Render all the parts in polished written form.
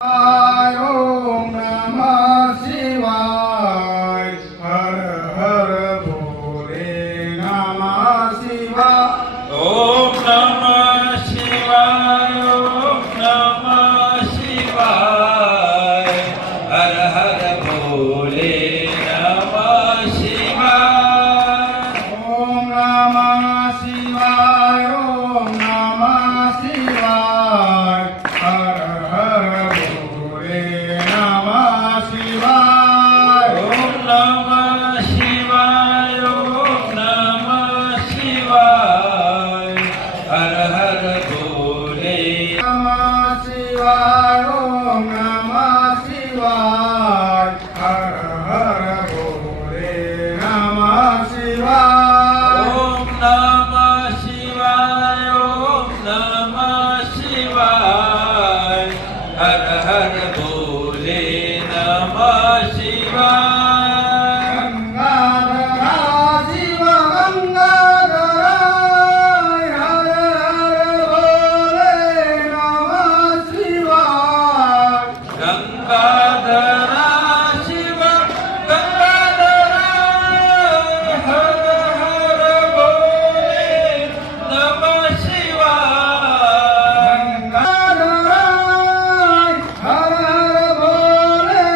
ओम नमः शिवाय हर हर भोले नमः शिवाय ओम नमः शिवाय ओम नमः शिवाय हर हर भोले नमः शिवाय ओम नमः शिवाय ओम नमः शिवाय हर हर भोले नमः शिवाय ओम नमः शिवाय ओम नमः शिवाय हर हर भोले नमः शिवाय ओम नमः शिवाय हर हर भोले नमः शिवाय ओम नमः शिवाय ओम नमः शिवाय हर हर भोले नमः शिवाय गंगाधरा शिव गंगाधरा हर हर भोले नमः शिवाय गंगाधरा शिव गंगाधरा हर हर भोले नमः शिवाय गंगाधरा हर हर भोले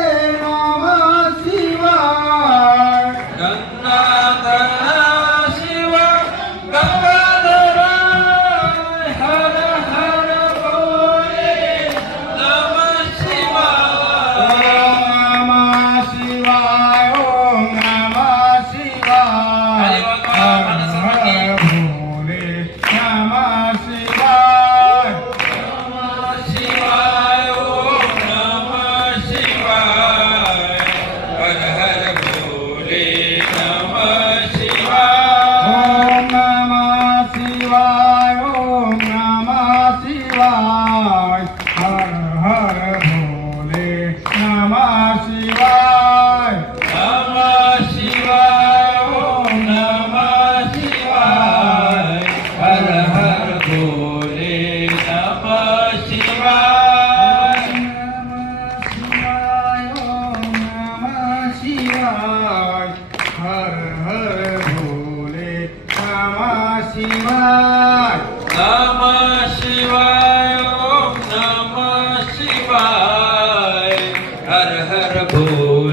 नमः शिवाय गंगाधरा शिव गंगाधरा हर हर भोले नमः शिवाय नमः शिवाय ओम नमः शिवाय हर हर भोले नमः शिवाय शिवाय ओम नमः शिवाय हर हर भोले नमः शिवाय ओम नमः शिवाय ओम नमः शिवाय हर हर भोले नमः शिवाय नमः शिवाय ओम नमः शिवाय हर हर भोले नमः शिवाय नमः शिवाय ओम नमः शिवाय हर हर भोले नमः शिवाय नमः शिवाय ओम नमः शिवाय हर हर भोले